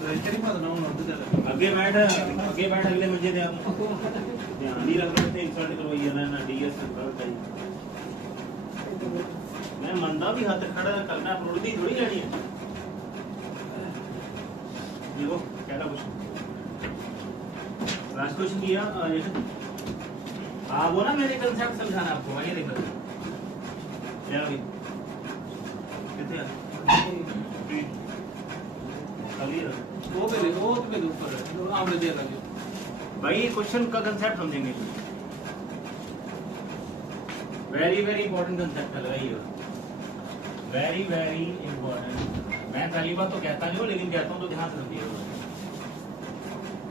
आगे बैठ अगले मंजे दे आप ध्यान नहीं रख रहे थे इंसल्ट करो ये ना डीएस गलत है मैं मंदा भी हाथ खड़ा करना अपलोड दी थोड़ी लेनी है देखो क्या कुछ लास्ट क्वेश्चन किया वो ना मेरे कंसेप्ट समझाना आपको आइए देखो क्या भाई कितने वो पे देखो वो पे ऊपर है आमने दिया था भाई क्वेश्चन का कंसेप्ट समझेंगे वेरी वेरी इंपॉर्टेंट कंसेप्ट है लगाइए वेरी वेरी इंपॉर्टेंट मैं पहली बात तो कहता नहीं हूँ लेकिन कहता हूँ तो ध्यान से समझिएगा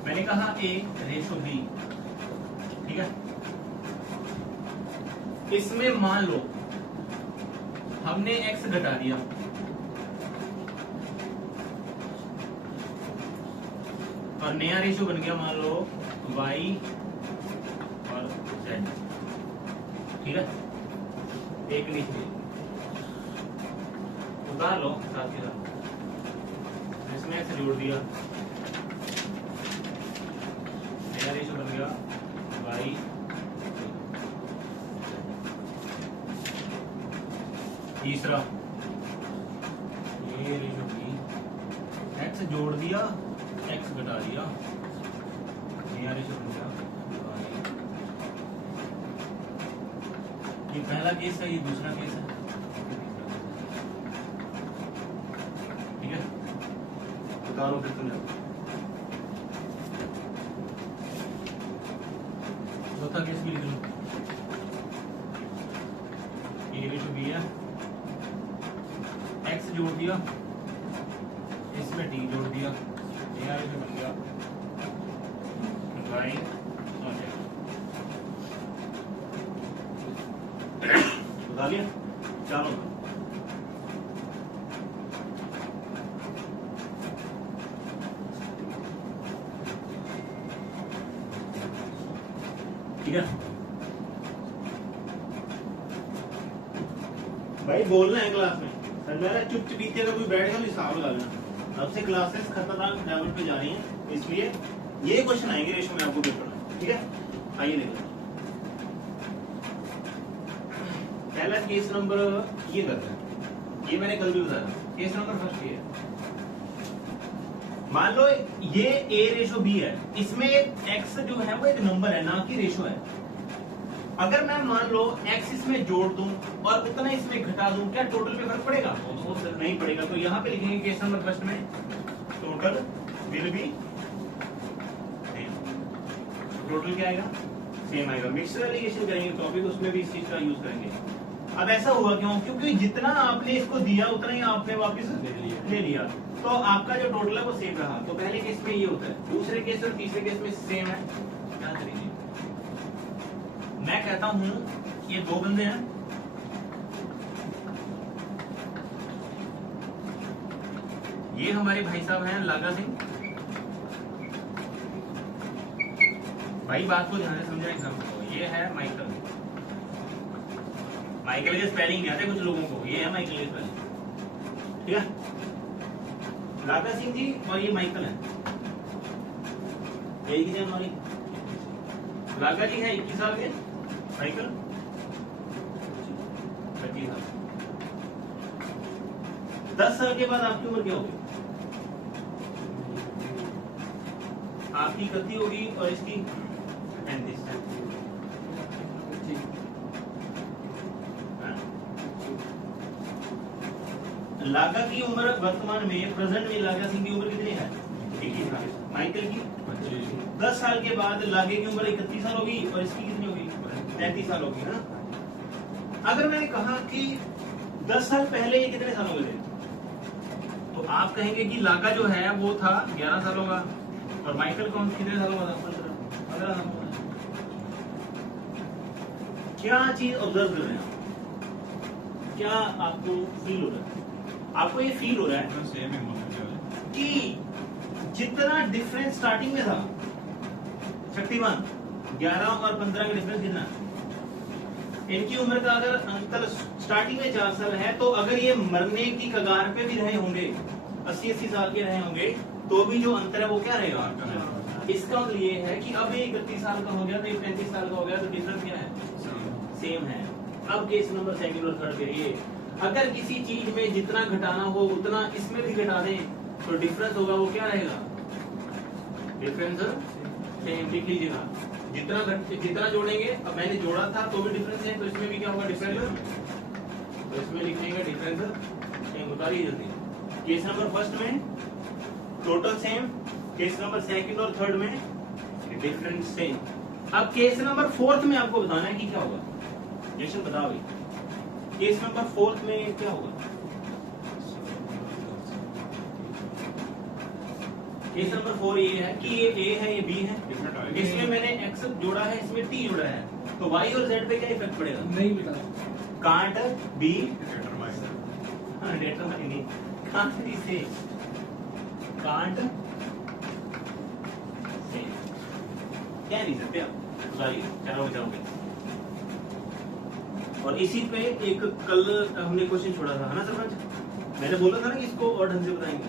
मैंने कहा A रेशो B ठीक है इसमें मान लो हमने x घटा दिया और नया रेशो बन गया मान लो y और z ठीक है एक नीचे उतार लो साथ के साथ इसमें x जोड़ दिया नया रेशो बन गया y तीसरा ये रेशो B x जोड़ दिया x घटा दिया नया रेशो बन गया ये पहला केस है ये दूसरा केस है ठीक है उतारो फिर तुमने चौथा केस भी लिख लो ये रेशो B है x जोड़ दिया इसमें t जोड़ दिया नया रेशो बन गया y बता लिया चलो ठीक है भाई बोलना है क्लास में मेरा चुप चुपीते अगर कोई बैठ गया तो हिसाब लगा लेना अब से क्लासेस खतरनाक लेवल पे जा रही हैं इसलिए ये क्वेश्चन आएंगे रेशो में आपको पेपर में ठीक है आइए देखो पहला केस नंबर ये करते हैं ये मैंने कल भी बताया केस नंबर फर्स्ट ये है मान लो ये A रेशो B है इसमें x जो है वो एक नंबर है ना कि रेशो है अगर मैं मान लो x इसमें जोड़ दूं और उतना इसमें घटा दूं क्या टोटल पे फर्क पड़ेगा नहीं पड़ेगा तो यहाँ पे लिखेंगे केस नंबर फर्स्ट में टोटल विल बी टोटल क्या आएगा सेम आएगा मिक्सर एलिगेशन करेंगे टॉपिक उसमें भी इस चीज का यूज करेंगे अब ऐसा हुआ क्यों क्योंकि जितना आपने इसको दिया उतना ही आपने वापस ले लिया तो आपका जो टोटल है वो सेम रहा तो पहले केस में ये होता है दूसरे केस और तीसरे केस में सेम है क्या करेंगे मैं कहता हूं ये दो बंदे हैं ये हमारे भाई साहब हैं लागा सिंह भाई बात को ध्यान से समझा एग्जाम्पल ये है माइकल माइकल के स्पेलिंग नहीं आते कुछ लोगों को ये है माइकल के स्पेलिंग ठीक है लागा सिंह जी और ये माइकल है यही की हमारी लागा जी है 21 साल के माइकल 25 साल 10 साल के बाद आपकी उम्र क्या होगी आपकी 31 होगी और इसकी 35 लागा की उम्र वर्तमान में प्रेजेंट में लागा सिंह की उम्र कितनी है 21 साल माइकल की 10 साल के बाद लागे की उम्र 31 साल होगी और इसकी कितनी होगी 33 साल होगी ना अगर मैंने कहा कि 10 साल पहले ये कितने साल हो गए तो आप कहेंगे कि लागा जो है वो था 11 सालों का और माइकल कौन कितने सालों का था 15 सालों का क्या चीज ऑब्जर्व कर रहे हैं क्या आपको फील हो रहा है आपको ये फील हो रहा है कि जितना डिफरेंस स्टार्टिंग में था शक्तिमान 11 और 15 का डिफरेंस कितना इनकी उम्र का अगर अंतर स्टार्टिंग में 4 साल है तो अगर ये मरने की कगार पे भी रहे होंगे 80 साल के रहे होंगे तो भी जो अंतर है वो क्या रहेगा? इसका मतलब ये है कि अब ये 31 साल का हो गया तो ये 35 साल का हो गया, तो डिफरेंस क्या है? सेम है। अब केस नंबर सेकंड और थर्ड करिए, अगर किसी चीज में जितना घटाना हो उतना इसमें भी घटा दें तो डिफरेंस होगा वो क्या रहेगा? Difference same. लिख लीजिएगा, जितना जोड़ेंगे, अब मैंने जोड़ा था तो भी डिफरेंस है, तो इसमें भी क्या होगा? डिफरेंस। तो इसमें लिखने का डिफरेंस सेम। उतारिए जल्दी। केस नंबर फर्स्ट में total same, case number second और थर्ड में डिफरेंस सेम। अब केस नंबर फोर्थ में आपको बताना है कि क्या होगा। जैसे बताओ भाई, केस नंबर फोर्थ में क्या होगा? केस नंबर 4 ये है कि ये ए है, ये बी है, इसमें मैंने एक्स जोड़ा है, इसमें टी जोड़ा है, तो वाई और जेड पे क्या इफेक्ट पड़ेगा? नहीं पता। कांट बी डिटरमाइन, कांट इसे कांट से क्या नहीं सकते आप, सॉरी चारों बचाओगे। और इसी पे एक कल हमने क्वेश्चन छोड़ा था, है ना सरपंच? मैंने बोला था ना कि इसको और ढंग से बताएंगे,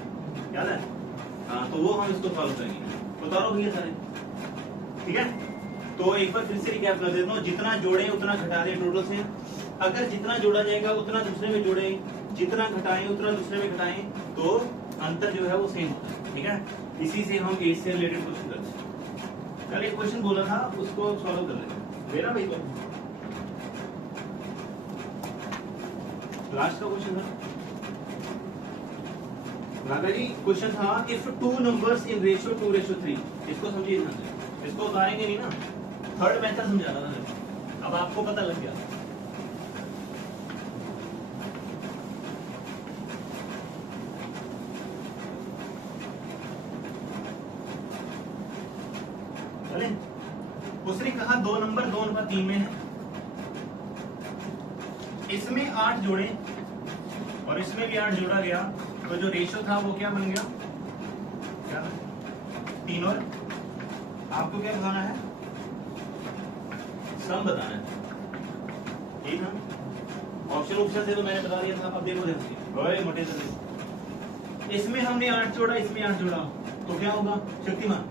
याद है? हाँ, तो वो हम इसको सॉल्व करेंगे। उतारो भैया सारे, ठीक है? तो एक बार फिर से रिकैप कर देता हूँ, जितना जोड़े उतना घटा दें टोटल से। अगर जितना जोड़ा जाएगा उतना दूसरे में जोड़े, जितना घटाएं उतना दूसरे में घटाएं, तो अंतर जो है वो सेम होता है, ठीक है? इसी से हम एज से रिलेटेड क्वेश्चन करते हैं। कल एक क्वेश्चन बोला था, उसको सॉल्व कर लेते हैं। मेरा भाई तो लास्ट का क्वेश्चन था राधा जी, क्वेश्चन था if two numbers in ratio 2:3। इसको समझिए ध्यान से, इसको उतारेंगे नहीं ना, थर्ड मेथड समझा रहा था, अब आपको पता लग गया। चले, उसने कहा दो नंबर 2:3 में है, इसमें 8 जोड़े और इसमें भी 8 जोड़ा गया, तो जो रेशियो था वो क्या बन गया? क्या? 3। और आपको क्या बताना है? सम बताना है, ठीक है? ऑप्शन से तो मैंने बता दिया था। अब देखो ध्यान, मोटे से इसमें हमने 8 जोड़ा, इसमें 8 जोड़ा, तो क्या होगा? शक्तिमान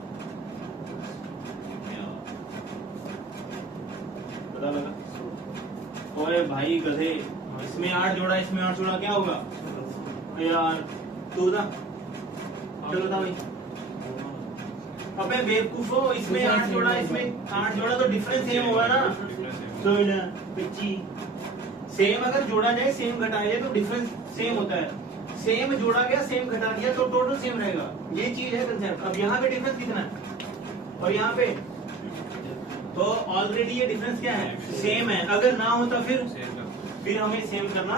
पता लगा? ओए भाई गधे, इसमें 8 जोड़ा, इसमें 8 जोड़ा, क्या होगा यार? तू बता, चलो बता भाई। अबे बेवकूफो, इसमें 8 जोड़ा, इसमें 8 जोड़ा, तो डिफरेंस सेम होगा ना? तो पिच्ची, सेम अगर जोड़ा जाए सेम घटाया जाए तो डिफरेंस सेम होता है। सेम जोड़ा गया सेम घटा दिया तो टोटल सेम रहेगा, ये चीज है कंसेप्ट। अब यहाँ पे डिफरेंस कितना है और यहाँ पे, तो ऑलरेडी ये डिफरेंस क्या है? सेम है। अगर ना होता फिर हमें सेम करना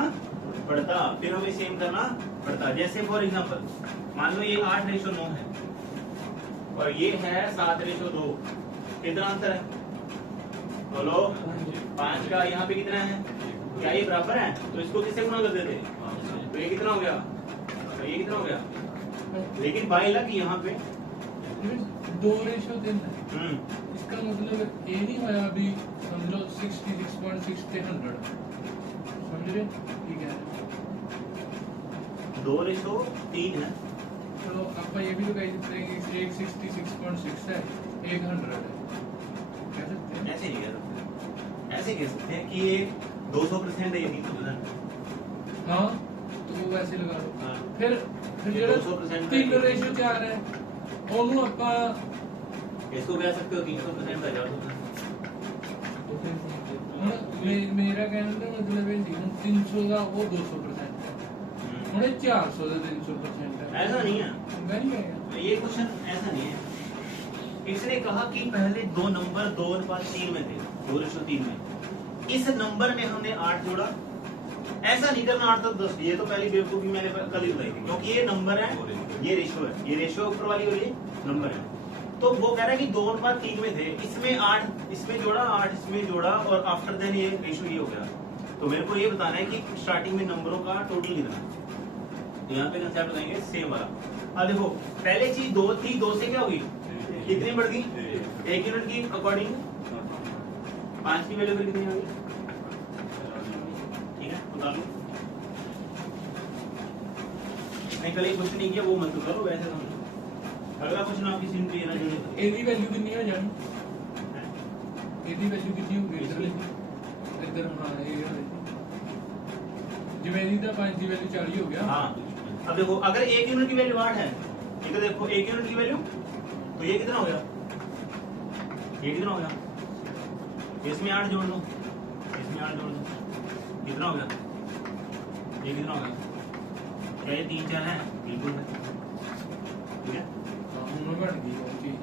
पड़ता, फिर हमें सेम करना पड़ता। जैसे फॉर एग्जांपल मान लो ये 8:9 है और ये है 7:2, कितना अंतर है बोलो? 5 का। यहाँ पे कितना है? क्या ये बराबर है? तो इसको किससे गुना कर देते? तो ये कितना हो गया? तो ये कितना हो गया? लेकिन बाय लक यहाँ पे 2:3 है। इसका मतलब ये नहीं होया अभी समझ लो 66.6 पे 100, समझ रहे? ठीक है, 2:3 है, तो आप ये भी तो कह सकते हैं कि एक 66.6 है, एक 100 है, कह सकते हैं? ऐसे नहीं कह सकते, ऐसे कह सकते हैं कि ये 200% है, ये 300%। हाँ, तो वो वैसे लगा लो। हाँ। फिर 200% 3:4 है, ਉਹਨੂੰ ਆਪਾਂ इसको कह सकते हो 300% है, 400%। मेरा कहने का मतलब है कि 300 का वो 200% है, उन्हें 400 का 300% है। ऐसा नहीं है, नहीं है ये क्वेश्चन ऐसा नहीं है। इसने कहा कि पहले 2 नंबर 2:3 में थे, 2:3 में। इस नंबर में हमने 8 जोड़ा, ऐसा नहीं करना 8 तक 10, ये तो पहली बेवकूफी मैंने कल ही बताई थी, क्योंकि ये नंबर है, ये रेशियो है, ये रेशियो ऊपर वाली और ये नंबर है। तो वो कह रहा है कि 2:3 में थे, इसमें 8, इसमें जोड़ा 8, इसमें जोड़ा, और आफ्टर देन ये रेशियो ये हो गया। तो मेरे को ये बताना है कि स्टार्टिंग में नंबरों का टोटल कितना है। तो यहाँ पे कंसेप्ट बताएंगे सेम वाला। अब देखो पहले चीज 2 थी, 2 से क्या होगी? कितनी बढ़ गई? 1 यूनिट की अकॉर्डिंग 5 की वैल्यू कितनी होगी? ठीक है, बता दो। इसने टेक्निकली कुछ नहीं किया वो मत करो, वैसे समझो। अगला क्वेश्चन आपकी स्क्रीन पे ना जुड़े ए दी वैल्यू कितनी हो जानी, ए दी वैल्यू कितनी होगी इधर हां ये जिਵੇਂ ਇਹਦੀ ਤਾਂ 5 ਦੀ वैल्यू 40 हो गया। हाँ अब देखो अगर 1 यूनिट की वैल्यू 8 है, ठीक है, देखो 1 यूनिट की वैल्यू तो ये कितना हो गया, ये कितना हो गया, इसमें 8 जोड़ दो, इसमें 8 जोड़ दो, कितना हो गया, ये कितना हो गया, क्या ये 3 4 है, बिल्कुल है, ठीक है। ਹੁਣ ਬਣ ਗਈ ਉਹ ਚੀਜ਼,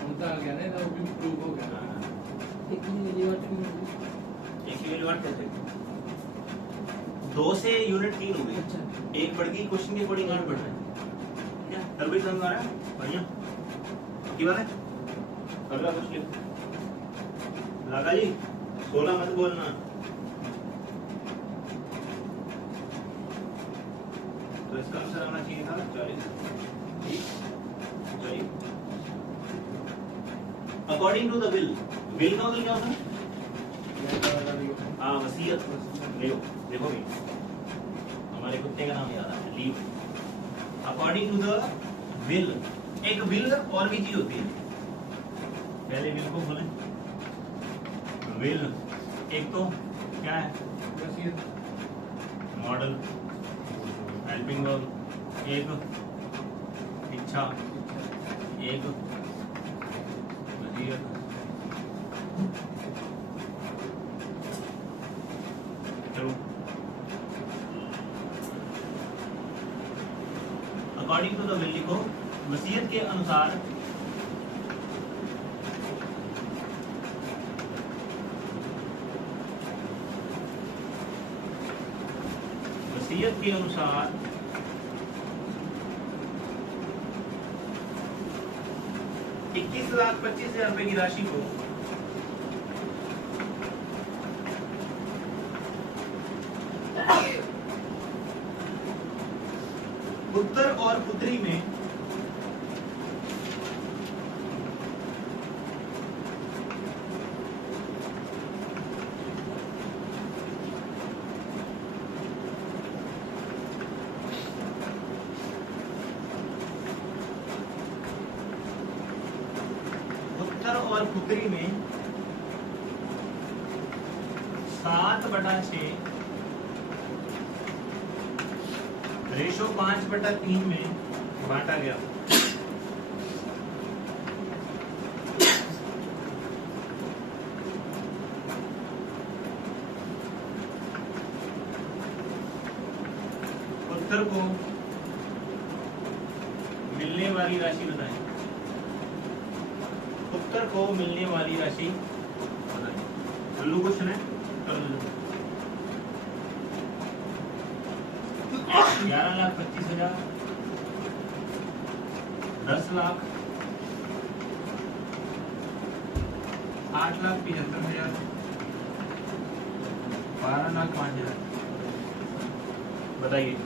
ਹੁਣ ਤਾਂ ਆ ਗਿਆ ਨਾ ਇਹਦਾ ਉਹ ਵੀ ਪ੍ਰੂਫ ਹੋ ਗਿਆ। एक की वैल्यू 8 कैसे, 2 से यूनिट 3 हो गई, एक बढ़ गई, क्वेश्चन के अकॉर्डिंग 8 बढ़ रहा है, क्या हर कोई समझ आ रहा है, बढ़िया की बात है। अगला क्वेश्चन लगा जी, 16 मत बोलना, तो इसका आंसर आना चाहिए था 40, ठीक, चलिए। According to the will, will का मतलब क्या होता है, हाँ वसीयत, लियो, देखो भी हमारे कुत्ते का नाम याद है, leave. According to the will, एक विल और भी चीज होती है, पहले विल को खोलें, विल एक तो क्या है, मॉडल, हेल्पिंग वर्ब, एक इच्छा, एक वसीयत, चलो अकॉर्डिंग टू द विल लिखो, वसीयत के अनुसार वसीयत के अनुसार 21,25,000 रुपए की राशि को पुत्र और पुत्री में और पुत्री में 7/6 रेशो 5/3 में बांटा गया। पुत्र को मिलने वाली राशि बताएं, पुत्र को मिलने वाली राशि बताएं। चलो क्वेश्चन है, 11,25,000, 10 लाख, 8,75,000, 12,05,000, बताइए।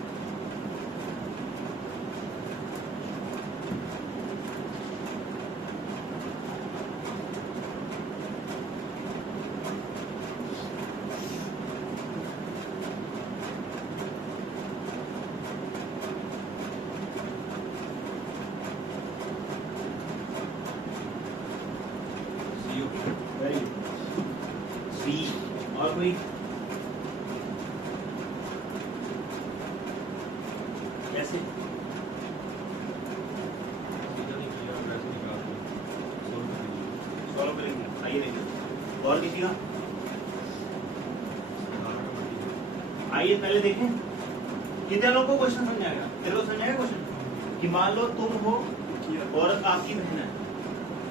सी और कोई कैसे सॉल्व करेंगे, आइए देखिए। और किसी का आइए पहले देखें कितने लोगों को क्वेश्चन समझ आएगा, तेरे को समझ आएगा क्वेश्चन कि मान लो तुम हो और आपकी बहन है,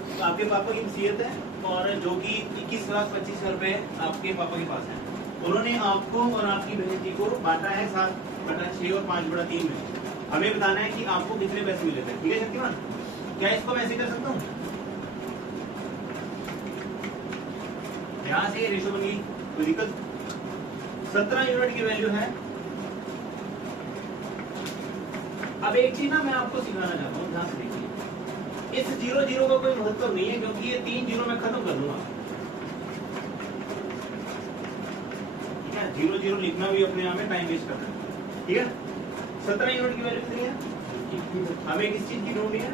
तो आपके पापा की वसीयत है और जो कि 21,25,000 रुपए आपके पापा के पास है, उन्होंने आपको और आपकी बहन जी को बांटा है 7/6 और 5/3 में। हमें बताना है कि आपको कितने पैसे मिले थे, ठीक है शक्तिमान? क्या इसको मैं ऐसे कर सकता हूँ, यहाँ से रेशो बन गई, कोई दिक्कत? 17 यूनिट की वैल्यू है। अब एक चीज ना मैं आपको सिखाना चाहता हूँ, ध्यान से देखिए। इस 0 का कोई महत्व नहीं है क्योंकि ये 3 0 में खत्म कर दूंगा, ठीक है? 0 लिखना भी अपने आप में टाइम वेस्ट करना है, ठीक है? 17 यूनिट की वैल्यू कितनी है? हमें किस चीज की ढूंढनी है?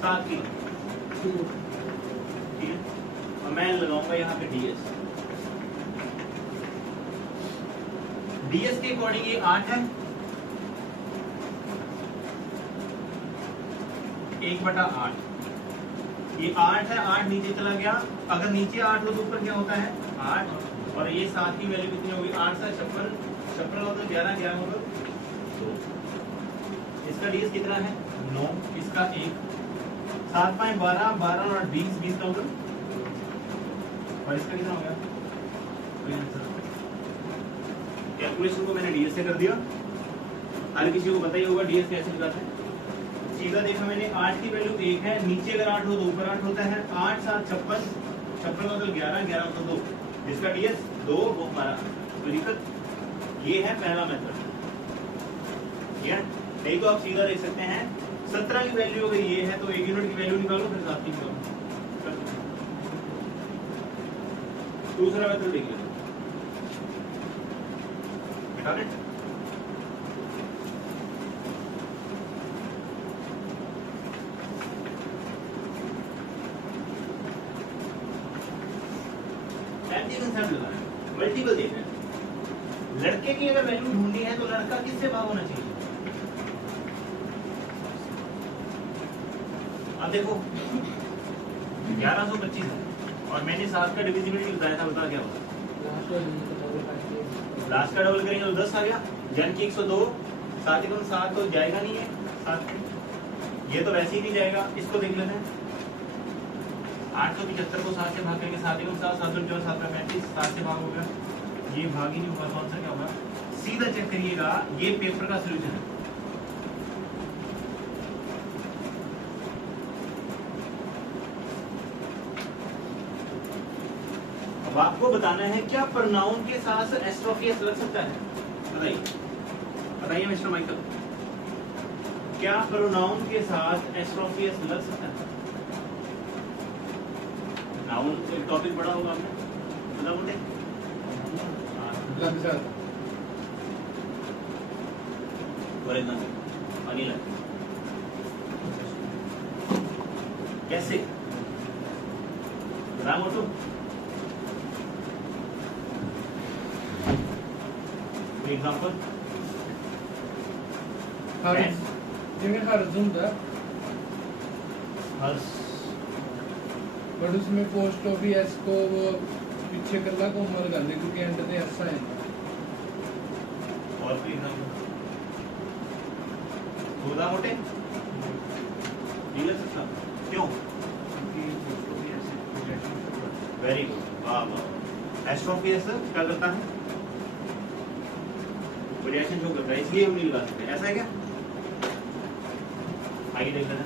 7 की। ठीक है, और मैं लगाऊंगा यहाँ पे डीएस। डीएस के अकॉर्डिंग ये 8 है, 1/8। ये 8 है, 8 नीचे चला गया। अगर नीचे 8 हो तो ऊपर क्या होता है? 8। और ये 7 की वैल्यू कितनी होगी? 8 से 56, 56 होगा तो 11, 11 होगा 2। इसका डीएस कितना है? 9। इसका 1। 7 5 12, 12 और 20, 20 का होगा। और इसका कितना हो गया? कैलकुलेशन को मैंने डीएस से कर दिया। हर किसी को पता ही होगा डीएस कैसे निकालते हैं। सीधा देखा मैंने, 8 की वैल्यू 1 है, नीचे अगर 8 हो तो ऊपर 8 होता है। 8 7 56, 56 मतलब 11, 11 मतलब 2। जिसका डीएस 2 वो हमारा। कोई दिक्कत? ये है पहला मेथड। ठीक है, नहीं तो आप सीधा देख सकते हैं 17 की वैल्यू अगर ये है तो 1 यूनिट की वैल्यू निकालो, फिर 7 की निकालो। दूसरा मेथड देख लो, बेटा ने मल्टीपल देना है। लड़के की अगर वैल्यू ढूंढनी है तो लड़का किससे भाग होना चाहिए? अब देखो 1125 है और मैंने 7 का डिविजिबिलिटी बताया था, बता क्या होगा? लास्ट का डबल करेंगे तो 10 आ गया, यानी कि 102। 7 × 7 तो जाएगा नहीं है 7, ये तो वैसे ही नहीं जाएगा। इसको देख लेते हैं, 875 को 7 से भाग करेंगे, 7 × 7 7 × 4 7 35, 7 से भाग हो गया, ये भाग ही नहीं होगा। कौन सा क्या होगा? सीधा चेक करिएगा, ये पेपर का सोल्यूशन है। अब आपको बताना है क्या प्रोनाउन के साथ एस्ट्रोफियस लग सकता है? बताइए, बताइए मिस्टर माइकल, क्या प्रोनाउन के साथ एस्ट्रोफियस लग सकता है? नाउन टॉपिक बड़ा होगा आपने बता बोले। अनिल कैसे राम ऑटो एग्जांपल हर्ष ਹੁੰਦਾ हर्ष, बट उसमें पोस्ट ऑफिस एस को वो पीछे कल्ला कोमल कर दे क्योंकि एंड पे ऐसा है। और भी एग्जांपल खुदा मोटे नहीं लग सकता, क्यों? वेरी गुड, वाह वाह। एस्ट्रोफियस क्या करता है? वेरिएशन शो करता है, इसलिए हम नहीं लगा सकते। ऐसा है क्या? आगे देख लेना।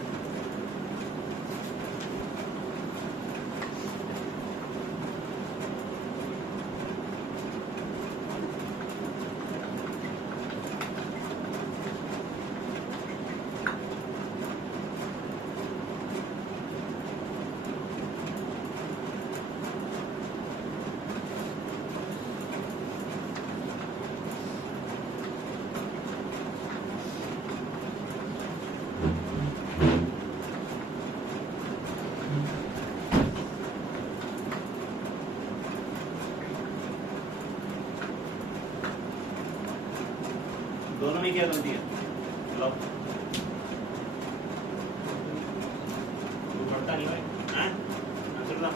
दोनों में क्या गलती है? लो तू पढ़ता नहीं भाई, हैं? आंसर बता।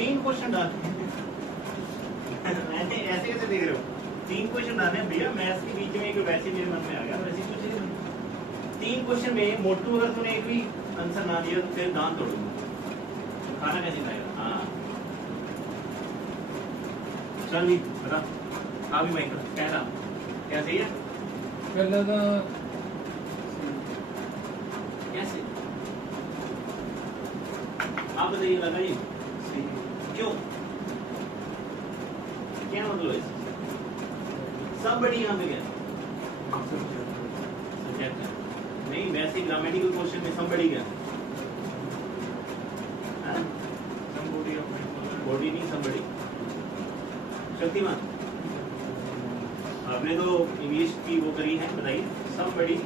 तीन क्वेश्चन डाल मैंने ऐसे कैसे देख रहे हो? 3 क्वेश्चन डाले भैया, मैथ्स के बीच में एक वैसे मेरे मन में आ गया, वैसे कुछ नहीं। 3 क्वेश्चन में मोटू अगर तूने एक भी आंसर ना दिया तो फिर दांत तोड़ूंगा। खाना कैसे खाएगा? हाँ चल भी बता। हाँ भी माइकल कह रहा क्या सही है? पहले तो कैसे आप बताइए लगा जी क्यों, क्या मतलब है somebody यहाँ पे क्या सब्जेक्ट है? नहीं वैसे ग्रामेटिकल क्वेश्चन में somebody क्या बॉडी नहीं somebody। शक्तिमान आपने तो इंग्लिश की वो करी है, बताइए somebody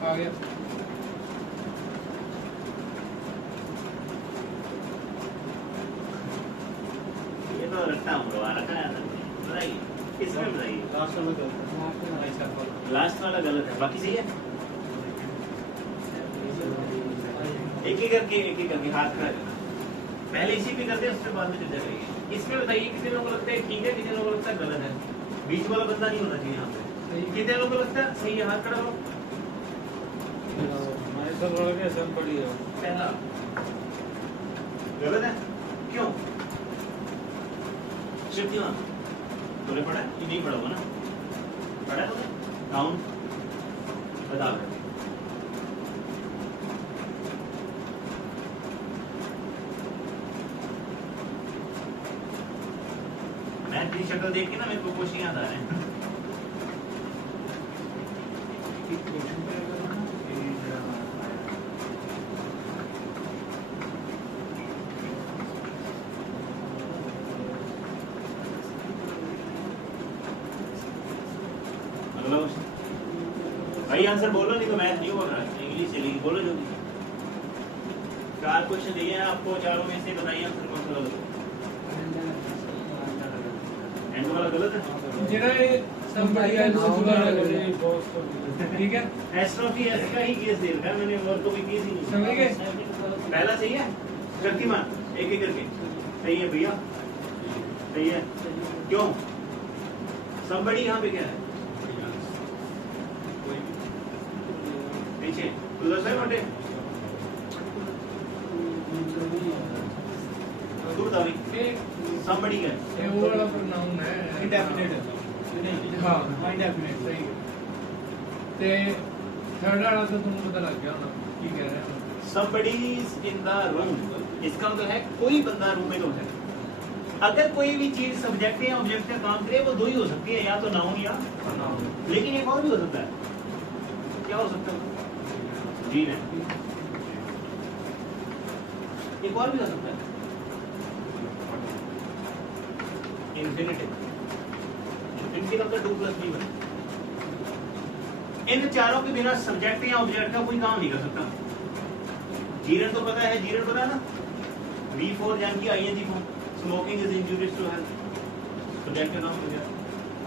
आ गया। ये तो रट्टा मुड़वा रखा है बताइए इसमें बताइए लास्ट वाला गलत है बाकी सही है। एक ही करके हाथ खड़ा करना, पहले इसी पे करते हैं उसके बाद में चर्चा करेंगे। इसमें बताइए कितने लोगों को लगता है ठीक है, कितने लोगों को लगता है गलत है, बीच वाला बंदा नहीं होना चाहिए यहाँ पे। कितने लोगों को लगता है सही है, हाथ खड़ा करो। पहला गलत है क्यों? शक्तिमान तूने पढ़ा है? नहीं पढ़ा होगा ना, पढ़ा है तूने? डाउन बता मैं तेरी शक्ल देख के ना मेरे को क्वेश्चन याद आ रहे हैं। अगला क्वेश्चन भाई आंसर बोलो, नहीं तो मैथ नहीं होगा, इंग्लिश चलेगी, बोलो जल्दी। 4 क्वेश्चन दिए हैं आपको, चारों में से बताइए आंसर कौन सा गलत है। एंड वाला गलत है, जेड़ा ये somebody else से जुड़ा है, ठीक है। एस्ट्रोफी ऐसे का ही केस दे रखा है मैंने, और तो कोई केस ही नहीं। समझ गए? पहला सही है शक्तिमान, एक एक करके सही है भैया, सही है क्यों? somebody यहाँ पे क्या है पीछे उधर से मोटे तू बता भाई somebody क्या है? ये वो वाला pronoun है, indefinite हाँ indefinite सही है। ते थर्ड वाला तो तुमको पता लग गया होना की कह रहे हैं। somebody is in the room, इसका मतलब है कोई बंदा रूम में तो है। अगर कोई भी चीज सब्जेक्ट या ऑब्जेक्ट का काम करे वो दो ही हो सकती है, या तो नाउन या pronoun, लेकिन एक और भी हो सकता है। क्या हो सकता है? जी नहीं, एक और भी हो सकता है इंफिनिटिव, इनके मतलब 2 + b बने। इन चारों के बिना सब्जेक्ट या ऑब्जेक्ट का कोई काम नहीं कर सकता। जीरन तो पता है, जीरन पता है ना, V4 यानी कि ING form, smoking is injurious to health, subject का नाम हो गया।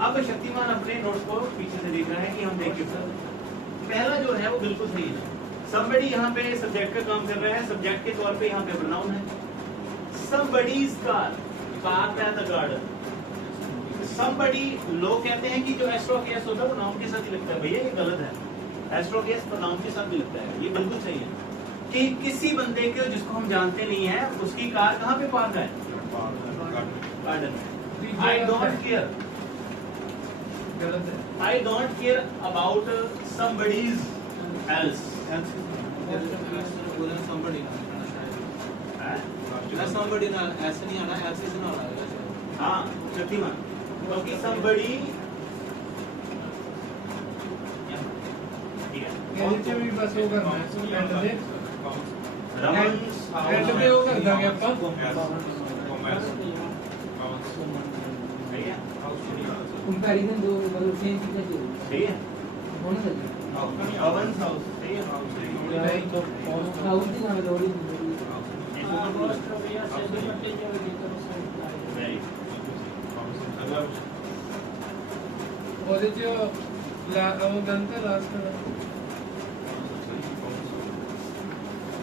अब शक्तिमान अपने नोट्स को पीछे से देख रहा है कि हम देख के पहला जो है वो बिल्कुल सही है। somebody यहाँ पे सब्जेक्ट का काम कर रहा है, सब्जेक्ट के तौर पे यहाँ पे प्रोनाउन है। somebody's car, parked at the garden। somebody लोग कहते हैं कि जो एस्ट्रोकेस होता है वो नाउन के साथ ही लगता है, भैया ये गलत है। एस्ट्रोकेस प्रोनाउन के साथ भी लगता है, ये बिल्कुल सही है कि किसी बंदे को जिसको हम जानते नहीं है उसकी कार कहाँ पे पार्क है? गार्डन में। I don't care, गलत है। I don't care about somebody's else। somebody somebody ना ऐसे नहीं आना, ऐसे से ना आना। हाँ शक्तिमान, क्योंकि somebody ठीक ये नीचे भी बस वो करना है, एंड दे रमन एंड पे वो कर देंगे अपन। सही है, कंपैरिजन दो मतलब सेम चीजें जो सही है। होना चाहिए। अवंस हाउस सही है, हाउस की नाम लोड़ी और जो वो गलत है लास्ट में।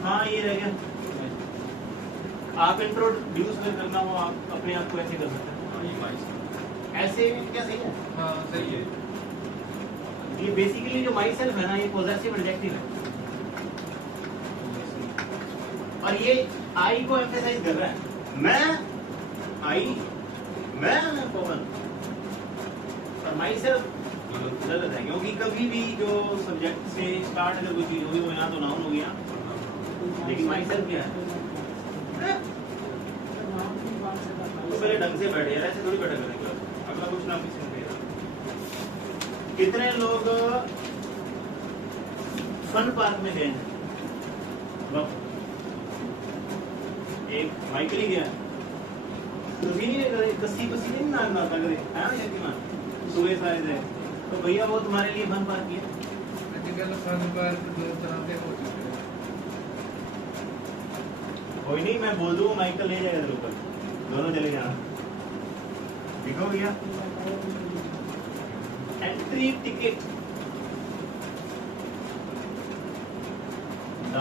हाँ ये रह गया। आप इंट्रोड्यूस में करना हो, आप अपने आप को ऐसे कर सकते हैं, ऐसे भी क्या सही है? हाँ सही है। ये बेसिकली जो माई सेल्फ है ना, ये पॉजिटिव एडजेक्टिव है और ये आई को एम्फेसाइज कर रहा है। मैं पवन और माई सेल्फ गलत है, क्योंकि कभी भी जो सब्जेक्ट से स्टार्ट अगर कोई चीज होगी वो यहाँ तो नाउन हो गया, लेकिन माई सेल्फ क्या है? तो पहले ढंग से बैठे यार, ऐसे थोड़ी बैठा करेंगे। अगला क्वेश्चन आप किसी ने दिया, कितने लोग फन पार्क में गए हैं? एक माइकल ही गया, कभी नहीं करे, कस्सी पसी नहीं नाचना था करे, है ना यकीमान सुबह सारे थे, तो भैया वो तुम्हारे लिए फन पार्क किया। आजकल फन पार्क दो तरह के हो चुके हैं। कोई नहीं, मैं बोल दूँ माइकल ले जाएगा तेरे ऊपर, दोनों चले जाना। देखो भैया, entry ticket, the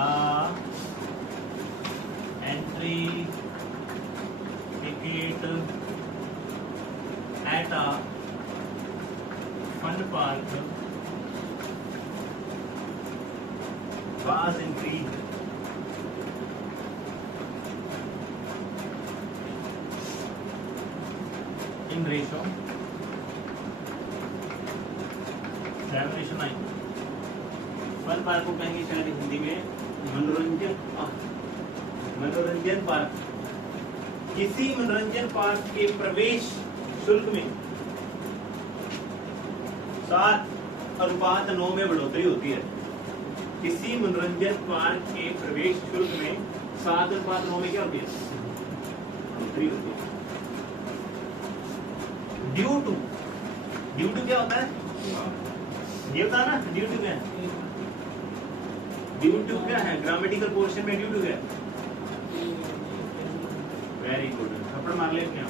entry ticket at a fun park was increased in ratio 7:9। Fun park को कहेंगे शायद हिंदी में मनोरंजन पार्क। किसी मनोरंजन पार्क के प्रवेश शुल्क में 7:9 में बढ़ोतरी होती है। किसी मनोरंजन पार्क के प्रवेश शुल्क में 7:9 में क्या होती है? बढ़ोतरी होती है। ड्यू टू क्या होता है? ये होता है ना, ड्यू टू क्या है? ड्यू टू क्या है? ग्रामेटिकल पोर्शन में ड्यू टू क्या है? वेरी गुड, थप्पड़ मार ले क्या?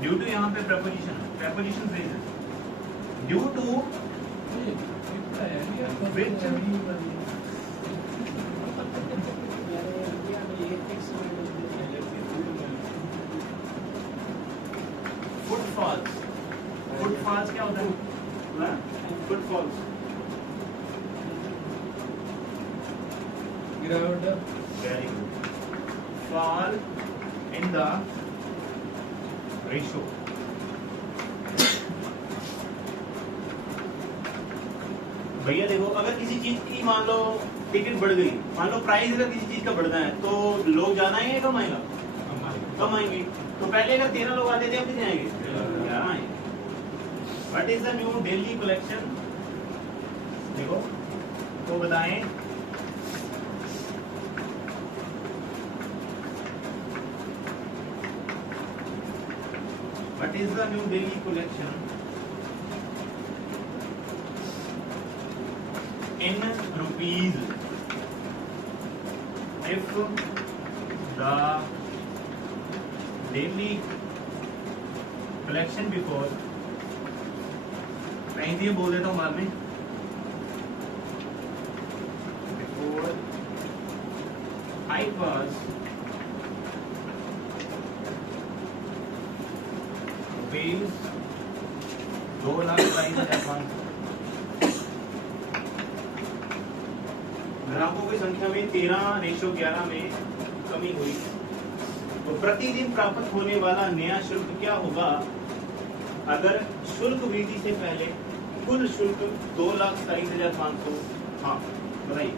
ड्यू टू यहाँ पे प्रपोजिशन है, प्रपोजिशन फ्रेज है। Due to footfalls. फुटफॉल्स क्या होता है? फुटफॉल्स गिरावट। Very good. Fall in the ratio. भैया देखो, अगर किसी चीज की मान लो टिकट बढ़ गई, मान लो प्राइस अगर किसी चीज का बढ़ता है तो लोग ज्यादा आएंगे कम आएगा? कम आएंगे। तो पहले अगर 13 लोग आते थे, अब कितने आएंगे? 11 आएंगे। What is the new daily collection? देखो तो बताएं। What is the new daily collection in rupees if the daily collection before, मैं हिंदी में बोल देता हूँ बाद में, before I was rupees 2,22,500। ग्राहकों की संख्या में 13:11 में कमी हुई, तो प्रतिदिन प्राप्त होने वाला नया शुल्क क्या होगा अगर शुल्क वृद्धि से पहले कुल शुल्क 2,27,500? हाँ बताइए,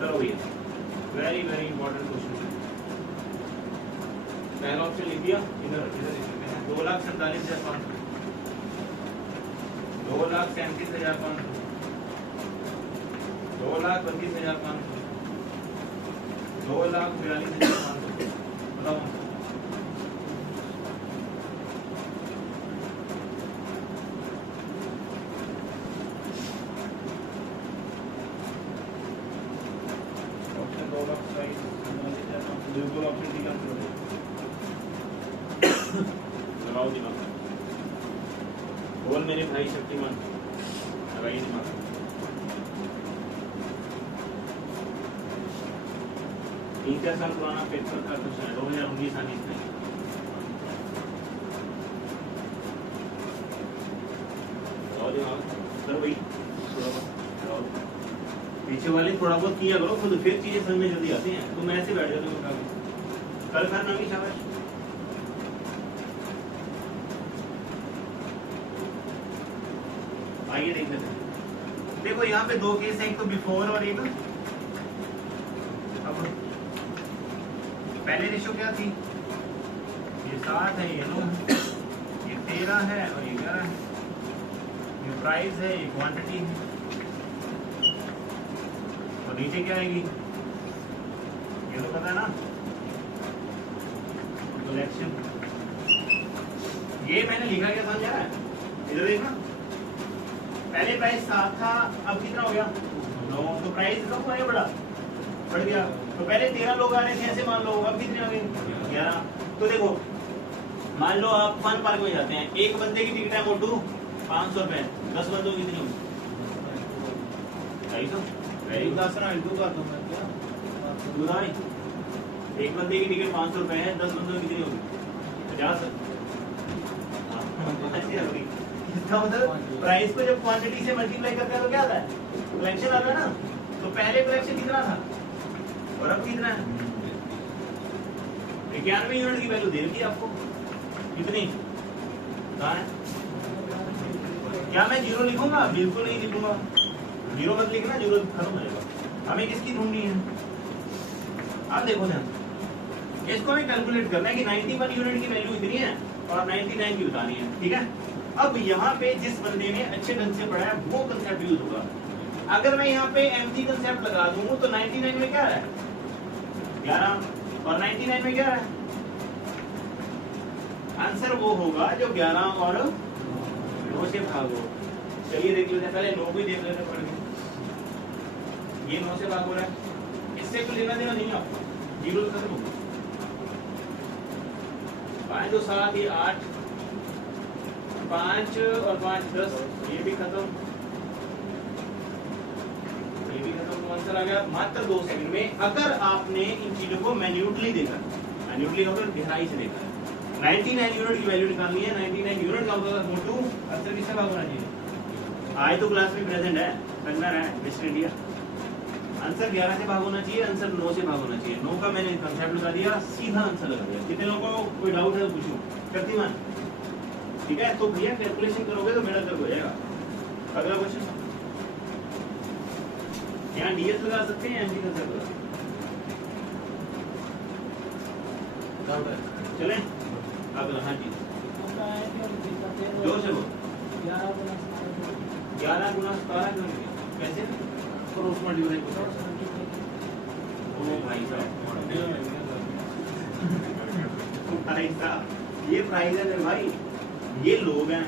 करो भैया। Very very important question. पहला ऑप्शन लिख दिया, इधर 2,47,500, 2,37,500, 2,32,500, 2,42,500। बताओ ऑप्शन 2,27,500, बिल्कुल ऑप्शन डी का आंसर लगाओ दिमाग। बोल मेरे भाई शक्तिमान, लगाइए दिमाग। तीन 4 साल पुराना पेपर का क्वेश्चन है, 2019 में। और पीछे वाले थोड़ा बहुत किया करो खुद, फिर चीजें समझ में जल्दी आती हैं। तुम ऐसे बैठ जाते हो कल करना भी शाबाश। आइए देख लेते हैं। देखो यहाँ पे दो केस है, एक तो बिफोर और एक अब। पहले रेशो क्या थी? ये 7 है, ये 9 है, ये 13 है और ये 11 है। ये प्राइस है, ये क्वांटिटी है, और नीचे क्या आएगी? ये तो पता है ना, कलेक्शन। ये मैंने लिखा क्या समझ आ रहा है? इधर देखना, पहले प्राइस 7 था, अब कितना हो गया? 9। तो प्राइस कम हो गया, बढ़ गया। तो पहले 13 लोग आ रहे थे ऐसे मान लो, अब कितने आ गए? 11। तो देखो मान लो आप फन पार्क में जाते हैं, एक बंदे की टिकट है मोटू 500 रुपए, 10 बंदों की कितनी होगी? 250। Very good. एक बंदे की टिकट 500 रुपए है, 10 बंदों की कितनी होगी? 50। इसका मतलब प्राइस को जब क्वांटिटी से मल्टीप्लाई करते हैं तो क्या आता है? कलेक्शन आता है ना। तो पहले कलेक्शन कितना था और अब कितना है? 91 यूनिट की वैल्यू दे दी आपको। कितनी? कहाँ है? क्या मैं जीरो लिखूंगा? बिल्कुल नहीं लिखूंगा। जीरो मत लिखना, जीरो खत्म हो जाएगा। हमें किसकी ढूंढनी है? आप देखो ध्यान, इसको हमें कैलकुलेट करना है कि 91 यूनिट की वैल्यू इतनी है और 99 की बतानी है, ठीक है। अब यहाँ पे जिस बंदे ने अच्छे ढंग से पढ़ा है वो कंसेप्ट यूज होगा। अगर मैं यहाँ पे एमसी कंसेप्ट लगा दूं तो 99 में क्या है? 11, और 99 में क्या है? आंसर वो होगा जो 11 और 9 से भाग हो। चलिए देख लेते हैं, पहले 9 को ही देख लेते हैं पढ़ के। ये 9 से भाग हो रहा है, इससे कोई लेना देना नहीं है आपको, जीरो खत्म होगा। 5 2 7 ये 8, 5 और 5 10, ये भी खत्म, ये भी खत्म। तो आंसर आ गया मात्र 2 सेकंड में, अगर आपने इन चीजों को मैन्युटली देखा। मैन्युटली होकर गहराई से देखा है। 99 यूनिट की वैल्यू निकालनी है। 99 यूनिट का मतलब मोटू आंसर किससे भाग होना चाहिए? आज तो क्लास में प्रेजेंट है, कंगनर है, मिस्टर इंडिया। आंसर 11 से भाग होना चाहिए, आंसर 9 से भाग होना चाहिए। 9 का मैंने कंसेप्ट लगा दिया, सीधा आंसर लगा दिया। कितने लोगों को कोई डाउट है तो पूछो। शक्तिमान, ठीक है। तो भैया कैलकुलेशन करोगे तो मेरा दर्द हो जाएगा। अगला क्वेश्चन, यहाँ डीएस लगा सकते हैं, एमजी कंसेप्ट लगा चलें। अगला, हाँ जी, जोर से बोल। 11 गुना 17 क्यों नहीं? कैसे? क्रॉस मल्टीप्लाई करो। ओ भाई साहब, भाई साहब, ये प्राइस है मेरे भाई, ये लोग हैं।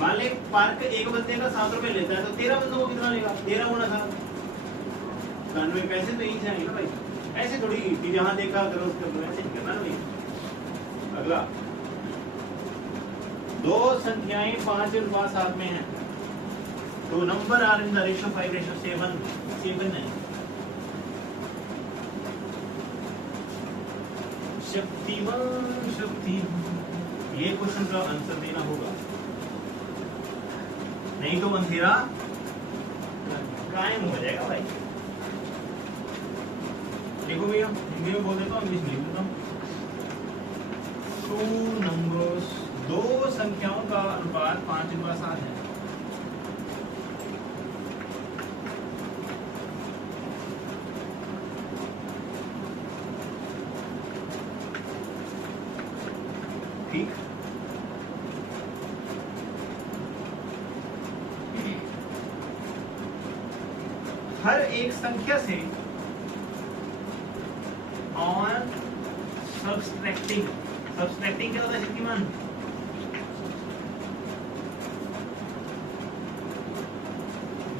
मान ले पार्क एक बंदे का 7 रुपए लेता है, तो 13 बंदों को कितना लेगा? 13 गुना 7, 99 पैसे तो यही जाएंगे ना भाई। ऐसे थोड़ी कि जहाँ देखा करो उसका ऐसे नहीं करना ना भाई। अगला, 2 संख्याएं 5 और 5 साथ में हैं, तो number are in the ratio 5:7 है। शक्ति, ये क्वेश्चन का आंसर देना होगा, नहीं तो अंधेरा कायम हो जाएगा भाई। देखो भैया, हिंदी में बोल देता हूँ, इंग्लिश में लिख देता हूँ। 2 नंबर्स, 2 संख्याओं का अनुपात 5:7 है। ठीक, हर एक संख्या से ऑन सब्सट्रैक्टिंग क्या होता है शक्तिमान?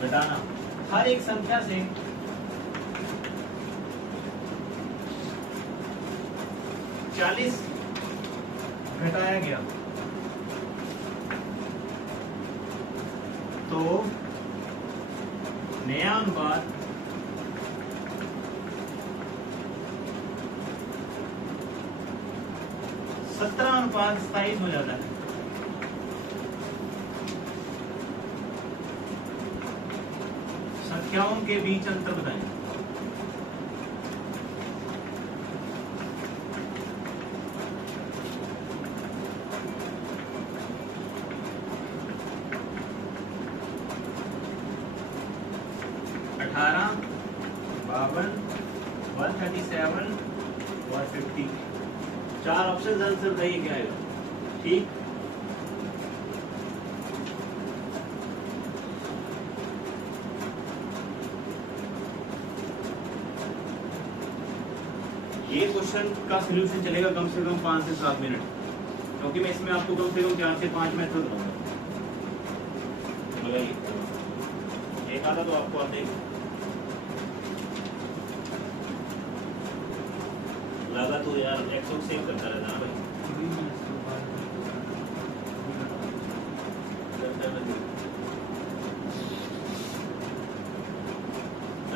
घटाना। हर एक संख्या से चालीस घटाया गया तो नया अनुपात 17:27 हो जाता है। संख्याओं के बीच अंतर बताएं। अठारह, 52, 137 और 50। चार ऑप्शन आंसर बताइए क्या आएगा। ठीक, ये क्वेश्चन का सलूशन चलेगा कम से कम 5 से 7 मिनट, क्योंकि मैं इसमें आपको कम से कम 4 से 5 मेथड दूंगा। लगाइए, एक आधा तो आपको आते ही लगा तो यार एक्सो सेव करता रहता ना भाई।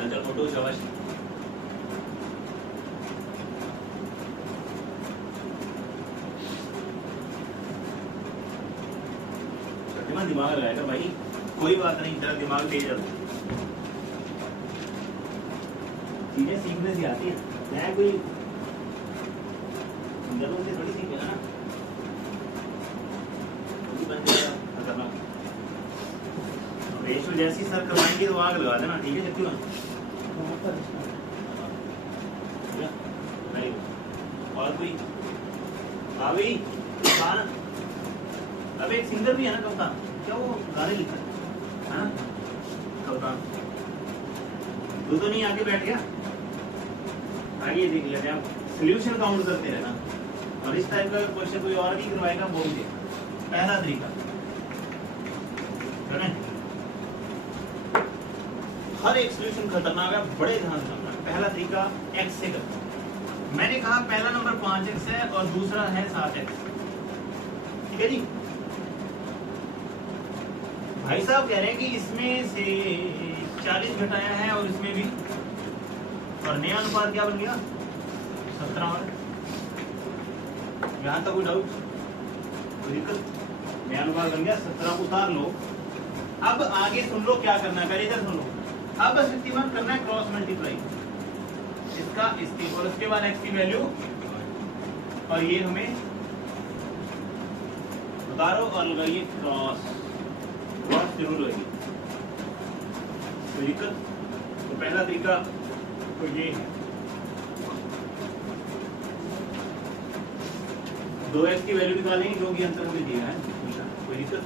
चल फोटो शाबाश। दिमाग लगाएगा भाई, कोई बात नहीं, तेरा दिमाग तेज है, चीजें सीखने से आती है। मैं कोई गलों से थोड़ी सीख ना, बन जाएगा खतरनाक। रेशो जैसी सर करवाएंगे तो आग लगा देना, ठीक है शक्तिमान? नहीं और कोई भाभी खान, अब एक सिंगर भी है ना कप्तान, क्या वो गाने लिखता है ना कप्तान? तू तो नहीं आके बैठ गया, आगे देख लेते हैं। आप सॉल्यूशन काउंट करते रहना, और इस टाइप का क्वेश्चन कोई और भी करवाएगा बोल दे। पहला तरीका है ना, हर एक सॉल्यूशन खतरनाक है, बड़े ध्यान से समझना। पहला तरीका x से करना। मैंने कहा पहला नंबर 5x है और दूसरा है 7x, ठीक है जी? भाई साहब कह रहे हैं कि इसमें से 40 घटाया है और इसमें भी, और नया अनुपात क्या बन गया? 17। यहां तक कोई डाउट? कोई दिक्कत? नया अनुपात बन गया 17, उतार लो। अब आगे सुन लो क्या करना है, पहले इधर सुन लो। अब शक्तिमान करना है क्रॉस मल्टीप्लाई, इसका इसकी और उसके बाद x की वैल्यू, और ये हमें उतारो और लगाइए क्रॉस। क्रॉस जरूर होगी, कोई दिक्कत? तो पहला तरीका तो ये है, 2x की वैल्यू निकालेंगे जो कि अंतर हमें दिया है, कोई दिक्कत?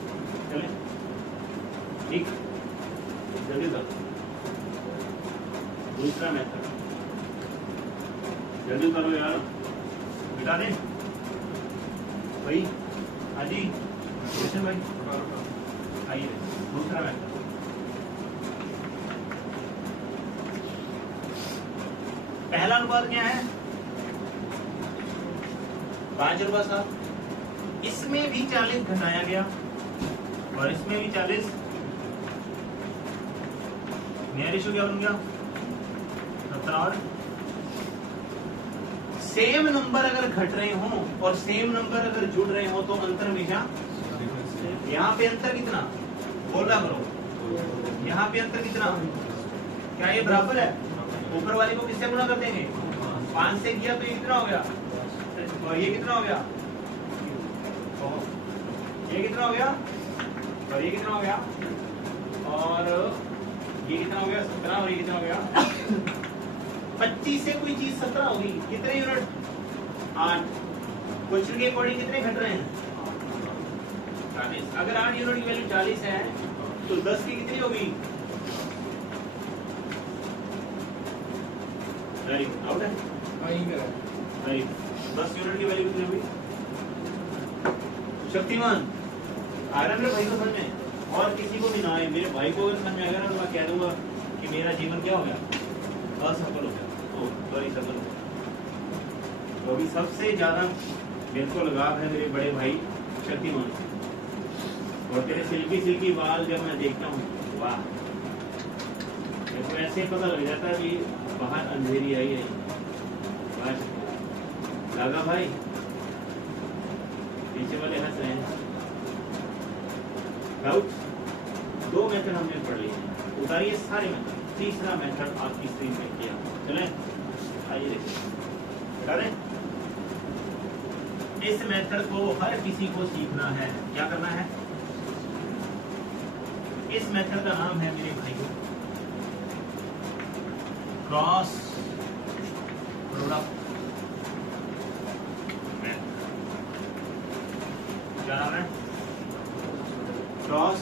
चले ठीक, जल्दी कर। दूसरा मेथड जल्दी करो यार, बिता दें भाई। हाँ जी कृष्ण भाई आइए। दूसरा मेथड, पहला अनुपात क्या है? 5/7। इसमें भी 40 घटाया गया और इसमें भी 40। नया रेशो क्या बन गया? 17। सेम नंबर अगर घट रहे हो और सेम नंबर अगर जुड़ रहे हो तो अंतर हमेशा, यहाँ पे अंतर कितना बोला करो, यहाँ पे अंतर कितना? क्या ये बराबर है? ऊपर वाले को किससे गुणा कर देंगे? 5 से किया तो ये कितना हो गया, और ये कितना हो गया, ये कितना हो गया, और ये कितना हो गया, और ये कितना हो गया 17, और ये कितना हो गया 25 से कोई चीज 17 होगी। कितने यूनिट? 8। क्वेश्चन के अकॉर्डिंग कितने घट रहे हैं? 40। अगर 8 यूनिट की वैल्यू 40 है तो 10 की कितनी होगी? वेरी गुड, आउट है। वेरी गुड, 10 यूनिट की वैल्यू कितनी होगी? शक्तिमान आ रहा है मेरे भाई को समझ में, और किसी को भी ना आए। मेरे भाई को अगर समझ में आएगा ना तो मैं कह दूंगा कि मेरा जीवन क्या हो गया? असफल हो गया। सॉरी, सफल हो गया। तो अभी सबसे ज्यादा मेरे को लगाव है मेरे बड़े भाई शक्तिमान से, और तेरे सिल्की सिल्की बाल जब मैं देखता हूँ, वाह, मेरे को ऐसे पता लग जाता है कि बाहर अंधेरी आई है। लगा भाई, पीछे वाले हंस रहे हैं। डाउट? 2 मेथड हमने पढ़ लिए, उतारिए सारे मेथड। तीसरा मेथड आपकी स्क्रीन पे किया। चलें आइए देखिए, बता दें इस मेथड को हर किसी को सीखना है। क्या करना है? इस मेथड का नाम है मेरे भाई को क्रॉस प्रोडक्ट मेथड। क्या नाम है? Cross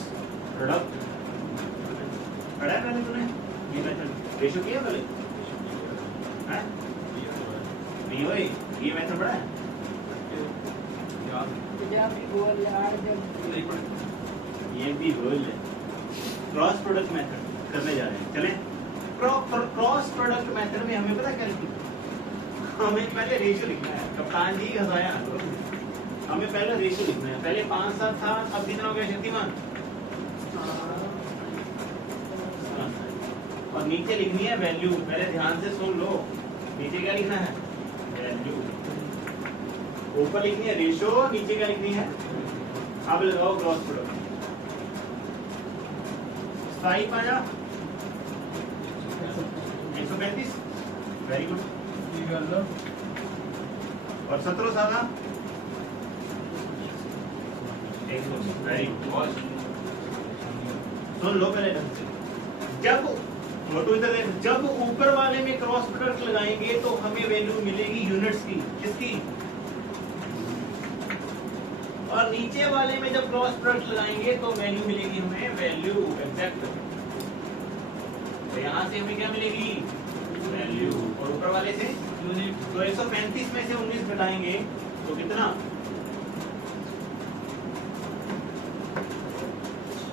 product. पढ़ा है मैंने तुमने ये मेथड? रेशो किया पहले? हैं? नहीं भाई, ये मेथड पढ़ा है? ये भी बोल है। क्रॉस प्रोडक्ट मेथड करने जा रहे हैं। चलें क्रॉस प्रोडक्ट मेथड में हमें पता क्या लिखना है? हमें पहले रेशियो लिखना है। कप्तान जी हंसाया ना करो। हमें पहले रेशियो लिखना है। पहले 5-7 था, अब कितना हो गया शक्तिमान? और नीचे लिखनी है वैल्यू। पहले ध्यान से सुन लो, नीचे क्या लिखना है? वैल्यू। ऊपर लिखनी है रेशियो, नीचे क्या लिखनी है? अब लगाओ क्रॉस प्रोडक्ट। स्थाई पाया 135, वेरी गुड। और 17 सादा 100, वेरी गुड। सुन लो पहले जब फोटो इधर देख, जब ऊपर वाले में क्रॉस प्रोडक्ट लगाएंगे तो हमें वैल्यू मिलेगी यूनिट्स की। किसकी? और नीचे वाले में जब क्रॉस प्रोडक्ट लगाएंगे तो वैल्यू मिलेगी हमें वैल्यू एग्जैक्ट। तो यहाँ से हमें क्या मिलेगी? वैल्यू। और ऊपर वाले से यूनिट। तो 135 में से 19 घटाएंगे तो कितना?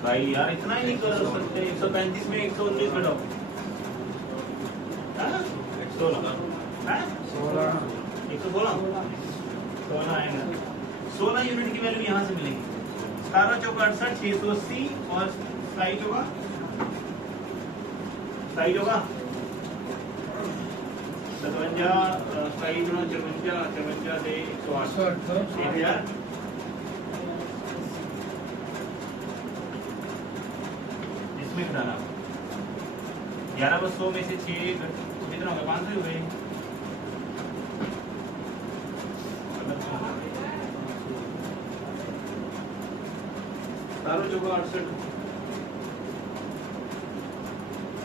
भाई यार इतना ही नहीं कर सकते। 135 में 119 घटाओ 16। 16 आएगा। 16 यूनिट की वैल्यू यहाँ से मिलेगी। 17 चौका 68, 680 और 27 चौका 57 से 108 1000। इसमें घटाना 1100 में से 6 कितना होगा? 500 हो गए। 17 चौका 68,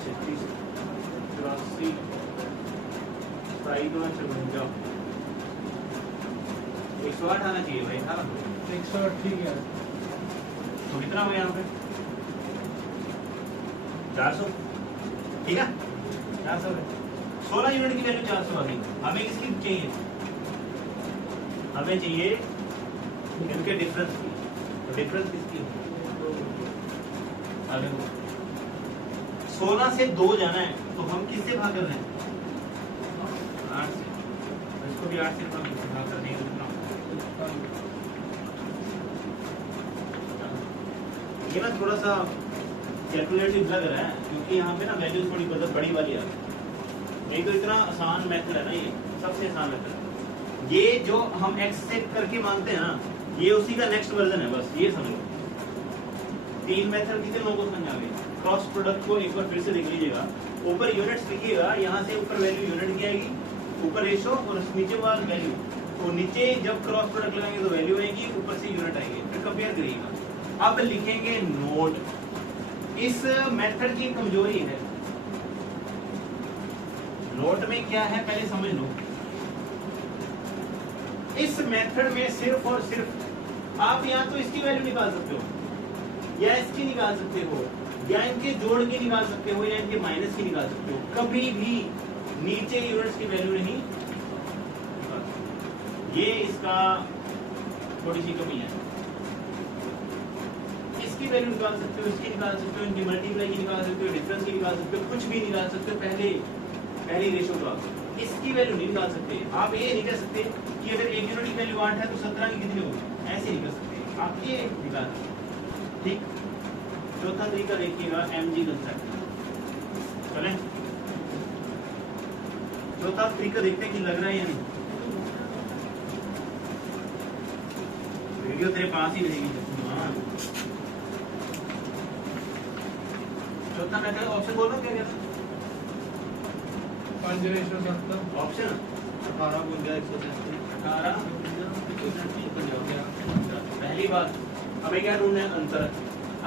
36, 84, 57, 108 आना चाहिए भाई। 108 ठीक है। तो कितना हो गया यहाँ पे? 400। ठीक है, 400 है। 16 यूनिट की वैल्यू 400 आ गई। हमें किसकी चाहिए? हमें चाहिए इनके डिफरेंस की। तो डिफरेंस किसकी? 16 से 2 जाना है तो हम किससे भाग कर रहे हैं? 8 से। तो इसको भी 8 से भाग कर देंगे। ये ना थोड़ा सा कैलकुलेटिव लग रहा है क्योंकि यहाँ पे ना वैल्यू थोड़ी बड़ी वाली आ रही है। नहीं तो इतना आसान मेथड है ना, ये सबसे आसान मेथड है। ये जो हम एक्स से करके मानते हैं ना, ये उसी का नेक्स्ट वर्जन है। बस ये समझो। 3 मेथड कितने लोगों को समझ आ गए? क्रॉस प्रोडक्ट को एक बार फिर से देख लीजिएगा। ऊपर यूनिट्स लिखिएगा, यहाँ से ऊपर वैल्यू यूनिट की आएगी, ऊपर रेशो और नीचे वाला वैल्यू। तो नीचे जब क्रॉस प्रोडक्ट लगाएंगे तो वैल्यू आएगी, ऊपर से यूनिट आएगी। फिर कंपेयर करिएगा। अब लिखेंगे नोट। इस मेथड की कमजोरी है। नोट में क्या है पहले समझ लो। इस मेथड में सिर्फ और सिर्फ आप या तो इसकी वैल्यू निकाल सकते हो, या इसकी निकाल सकते हो, या इनके जोड़ की निकाल सकते हो, या इनके माइनस की निकाल सकते हो। कभी भी नीचे यूनिट्स की वैल्यू नहीं निकाल सकते। ये इसका थोड़ी सी कमी है। इसकी वैल्यू निकाल सकते हो, इसकी निकाल सकते हो, इनकी मल्टीप्लाई की निकाल सकते हो, डिफरेंस की निकाल सकते हो, कुछ भी निकाल सकते हो। पहली रेशो का इसकी वैल्यू नहीं निकाल सकते। आप ये नहीं कह सकते कि अगर एक यूनिट की वैल्यू 8 है तो 17 की कितनी होगी, ऐसे नहीं कर सकते। आप ये निकाल सकते। ठीक। चौथा तरीका देखिएगा, एमजी कंसेप्ट। चलें चौथा तरीका देखते हैं कि लग रहा है या नहीं। वीडियो तेरे पास ही रहेगी। चौथा मेथड ऑप्शन बोलो क्या कहते हैं? 5:7 ऑप्शन 18 गुंजा 137 18 पहली बात हमें क्या ढूंढना है अंतर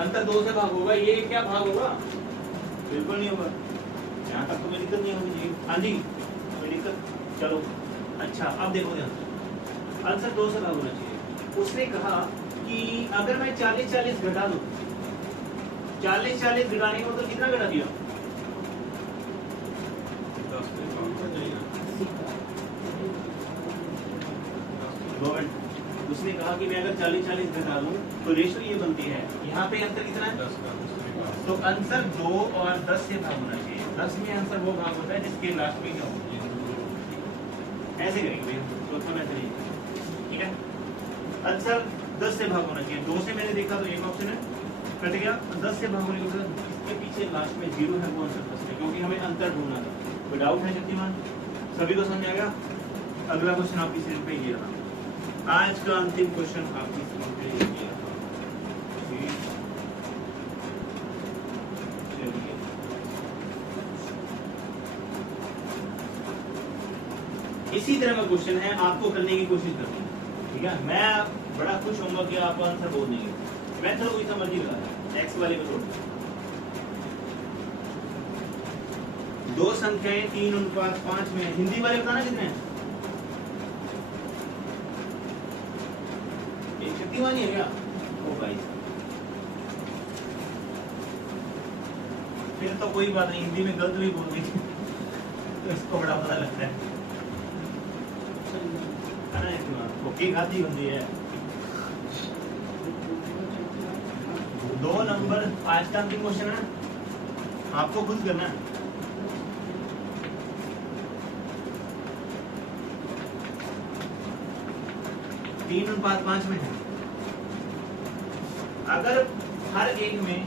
अंतर 2 से भाग होगा ये क्या भाग होगा बिल्कुल नहीं होगा यहाँ तक तो कोई दिक्कत नहीं होगी जी हाँ जी कोई दिक्कत चलो अच्छा अब देखो ध्यान आंसर 2 से भाग होना चाहिए उसने कहा कि अगर मैं 40-40 घटा दूं 40-40 घटाने का मतलब कितना घटा दिया दो मिनट उसने कहा कि मैं अगर 40-40 घटा दूं तो रेशो ये बनती है यहाँ पे अंतर कितना है तो आंसर 2 और 10 से भाग होना चाहिए 10 में आंसर वो भाग होता है जिसके लास्ट में क्या होगा ऐसे करेंगे भैया चौथा में चलिए ठीक है आंसर 10 से भाग होना चाहिए 2 से मैंने देखा तो एक ऑप्शन है कट गया 10 से भाग होने के बाद इसके पीछे लास्ट में 0 है वो आंसर 10 है क्योंकि हमें अंतर ढूंढना था कोई डाउट है शक्तिमान सभी को समझ आएगा अगला क्वेश्चन आपकी स्क्रीन पे ये रहा आज का अंतिम क्वेश्चन आपकी स्क्रीन पे ये रहा इसी तरह का क्वेश्चन है आपको करने की कोशिश करनी है ठीक है मैं बड़ा खुश होऊंगा कि आप आंसर बोल देंगे मैं चलो कोई समझ ही लगा एक्स वाले को छोड़ दो संख्याएं 3:5 में हिंदी वाले बताना कितने हैं एक शक्तिमान ही है क्या ओ भाई फिर तो कोई बात नहीं हिंदी में गलत भी बोल दी तो इसको बड़ा पता लगता है भूखी खाती बंदी है 2 नंबर 5 का अंतिम क्वेश्चन है आपको खुद करना है तीन 5 में है अगर हर एक में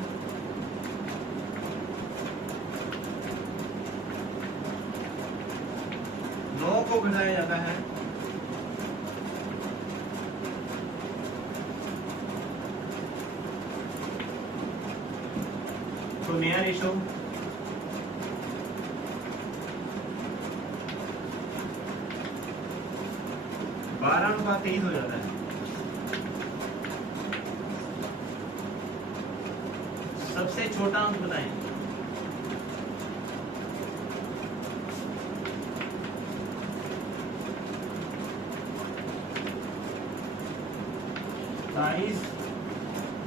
नौ को घटाया जाता है तो नया रेशो 12:23 हो जाता है सबसे छोटा अंक बताएं बाईस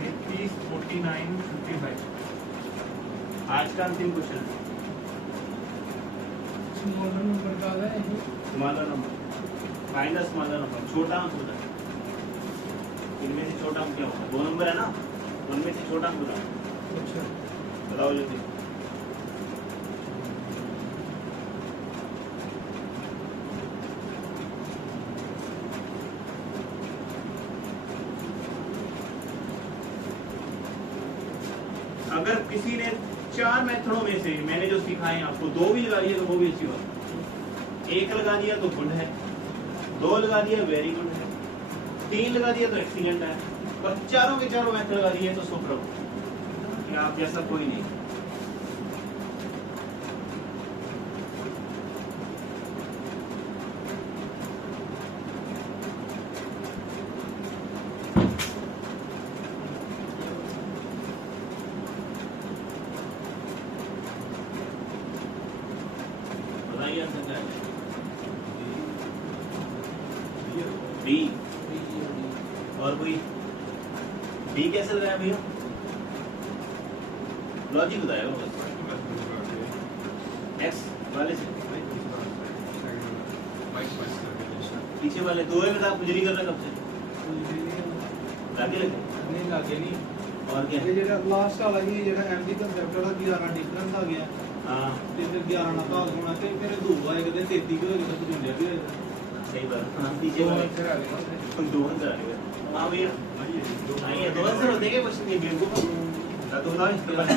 33 49 55 आज का अंतिम क्वेश्चन स्मॉलर नंबर का है smaller number find the smaller number छोटा अंक बताएं इनमें से छोटा अंक क्या होगा 2 नंबर है ना उनमें से छोटा अंक बताओ अच्छा बताओ जल्दी अगर किसी ने 4 मेथडों में से मैंने जो सिखाए आपको 2 भी लगा दिया तो वो भी अच्छी बात 1 लगा दिया तो गुड है 2 लगा दिया वेरी गुड है 3 लगा दिया तो एक्सीलेंट है और चारों के चारों मेथड लगा दिए तो सुपर कि आप जैसा कोई नहीं बताइए आंसर क्या है बी और कोई बी कैसे लगाया भैया लॉजिक बताएगा बस एक्स वाले से पीछे वाले दो है बता गुजरी कर रहा कब से लागे लगे नहीं लागे नहीं और क्या ये जेड़ा लास्ट वाला ही जेड़ा एमडी कांसेप्ट वाला 11 डिफरेंस आ गया हाँ ਤੇ ਫਿਰ 11 ਨਾਲ ਭਾਗ ਹੋਣਾ ਤੇ ਫਿਰ 2 ਆਏਗਾ ਤੇ 33 ਵੀ ਹੋਏਗਾ ਤੇ 55 ਵੀ ਹੋਏਗਾ सही बात हाँ पीछे वाले दो आंसर आएगा हाँ भैया आइए 2 आंसर होते हैं क्वेश्चन के बेवकूफ तो बताओ इसके बाद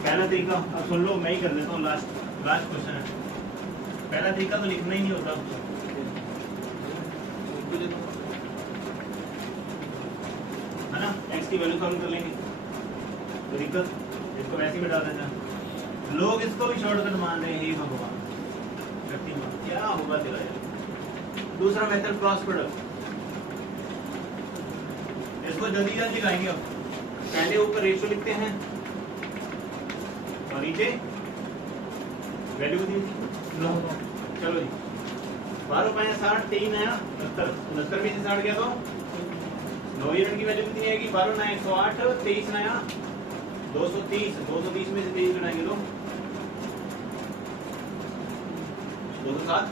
पहला तरीका अब सुन लो मैं ही कर देता हूँ लास्ट क्वेश्चन है पहला तरीका तो लिखना ही नहीं होता है ना एक्स की वैल्यू सॉल्व कर लेंगे तो दिक्कत इसको वैसे ही मिटा देते हैं लोग इसको भी शॉर्टकट मान रहे हैं हे भगवान क्या होगा तेरा यार। दूसरा मेथड क्रॉस प्रोडक्ट, इसको जल्दी जल्दी लिखाएंगे। अब पहले ऊपर रेशियो लिखते हैं और नीचे वैल्यू दी थी। चलो जी 12 5 60 3 नया 69 69 में से 60 गया तो 9 यूनिट की वैल्यू कितनी आएगी? 12 नया 108 23 नया 230 230 में से 23 घटाएंगे तो 207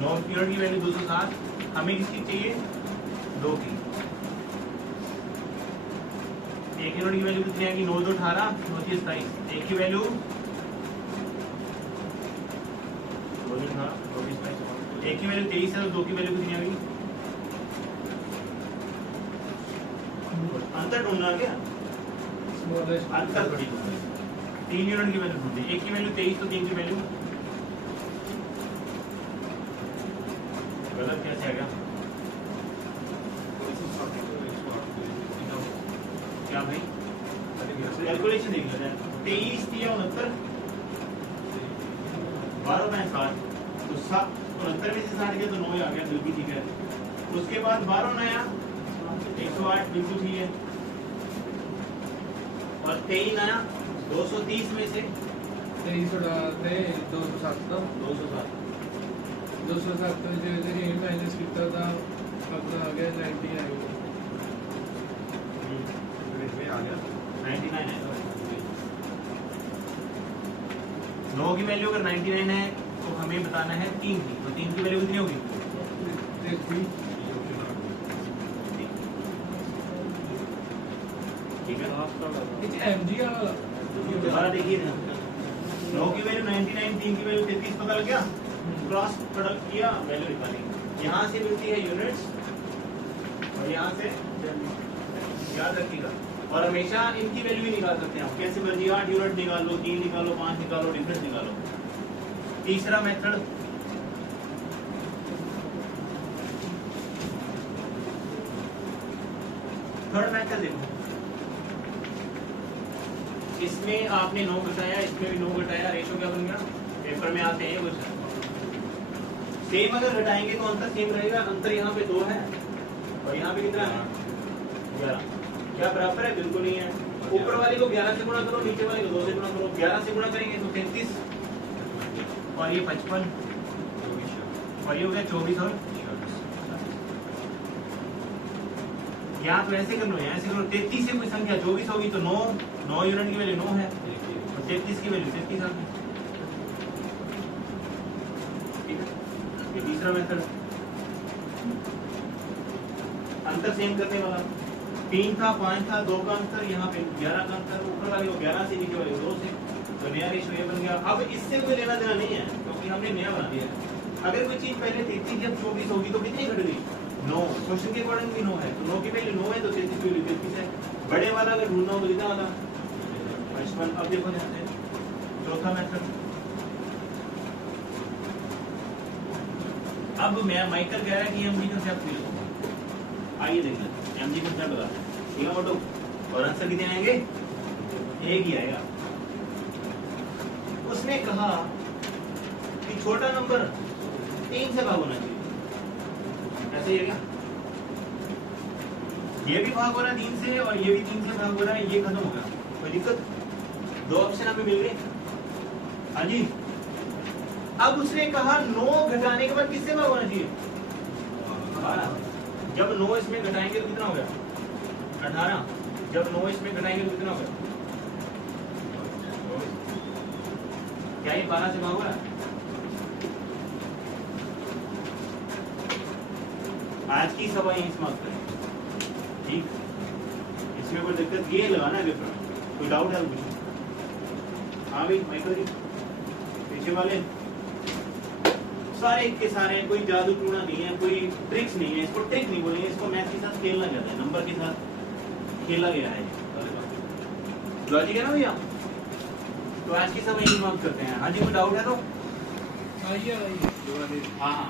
9 यूनिट की वैल्यू 207। हमें किसकी चाहिए? 2 की। 1 यूनिट की वैल्यू कितनी आएगी? 9 2 18 9 3 27। 1 की वैल्यू 1 की वैल्यू 23 है, 2 की वैल्यू कितनी आ गई? अंतर ढूंढना क्या? अंतर थोड़ी ढूंढना। 3 यूनिट की वैल्यू ढूंढी। 1 की वैल्यू 23 तो 3 की वैल्यू गलत कैसे आ गया? क्या भाई कैलकुलेशन देख लेते हैं। 23 दिया 69 12 में 60 तो 69 में से 60 गया तो 9 आ गया, बिल्कुल ठीक है। उसके बाद 12 नया 108 बिल्कुल ठीक है और 23 नया 230 में से 23 उड़ाते 207 तो 207 207 तो जो इधर ही माइनस कितना था अपना आ गया 90 आ गया। 99 है। 9 की वैल्यू अगर 99 है तो हमें बताना है 3 की, तो 3 की वैल्यू कितनी होगी? ठीक है एमजी वाला दोबारा देखिए ना। 9 की वैल्यू 99, 3 की वैल्यू 33 पता लग गया। क्रॉस प्रोडक्ट किया, वैल्यू निकाली। यहाँ से मिलती है यूनिट्स और यहाँ से याद रखिएगा। और हमेशा इनकी वैल्यू ही निकाल सकते हैं आप, कैसे मर्जी 8 यूनिट निकालो, 3 निकालो, 5 निकालो, डिफरेंस निकालो। तीसरा मेथड थर्ड मेथड देखो, इसमें आपने 9 घटाया, इसमें भी 9 घटाया, रेशो क्या बन गया? पेपर में आते हैं कुछ सेम अगर घटाएंगे तो अंतर सेम रहेगा। अंतर यहाँ पे 2 है और यहाँ पे कितना है? 11। क्या बराबर है? बिल्कुल नहीं है। ऊपर वाले को 11 से गुणा करो, नीचे वाले को 2 से गुणा करो। 11 से गुणा करेंगे तो 33 और ये 55 और ये हो गया 24 और यहाँ तो ऐसे कर लो, यहाँ ऐसे करो। 33 से कोई संख्या 24 होगी तो 9 यूनिट की वैल्यू 9 है और 33 की वैल्यू 33 आ गई। ठीक है, ये तीसरा मेथड अंतर सेम करने वाला। 3 था, 5 था, 2 का अंतर, यहाँ पे 11 का अंतर। ऊपर वाले को 11 से, नीचे वाले को 2 से, तो नया रेशो ये बन गया। अब इससे कोई लेना देना नहीं है क्योंकि हमने नया बना दिया है। अगर कोई चीज पहले 33 जब 24 होगी तो कितनी घट गई? 9। क्वेश्चन के अकॉर्डिंग भी 9 है तो 9 की वैल्यू 9 है तो 33 की वैल्यू 33 है। बड़े वाला अगर ढूंढना हो तो कितना वाला? 55। अब देखो ध्यान से चौथा मेथड। अब मैं माइकल कह रहा है कि एमजी कंसेप्ट भी लिखूंगा। आइए देख लेते हैं एमजी कंसेप्ट बता। ठीक है मोटो, और आंसर कितने आएंगे? एक ही आएगा। उसने कहा कि छोटा नंबर 3 से भाग होना चाहिए। ऐसे ही है क्या? ये भी भाग हो रहा है 3 से और ये भी 3 से भाग हो रहा है, ये खत्म हो गया। कोई दिक्कत? 2 ऑप्शन हमें मिल गए। हाँ जी। अब उसने कहा 9 घटाने के बाद किससे भाग होना चाहिए? 12। जब 9 इसमें घटाएंगे तो कितना हो गया? 18। जब 9 इसमें घटाएंगे तो कितना हो गया? क्या ये 12 से भाग हो रहा है? आज की सभा यही समाप्त करें। ठीक, इसमें कोई दिक्कत? ये लगाना है पेपर में, कोई डाउट है कुछ? हाँ भाई माइकल जी, पीछे वाले सारे के सारे, कोई जादू टूना नहीं है, कोई ट्रिक्स नहीं है। इसको ट्रिक नहीं बोलेंगे, इसको मैथ के साथ खेलना जाता है, नंबर के साथ खेला गया है। लॉजिक है ना भैया? तो आज की सभा यही समाप्त करते हैं। हाँ जी, कोई डाउट है तो? आइए हाँ हाँ।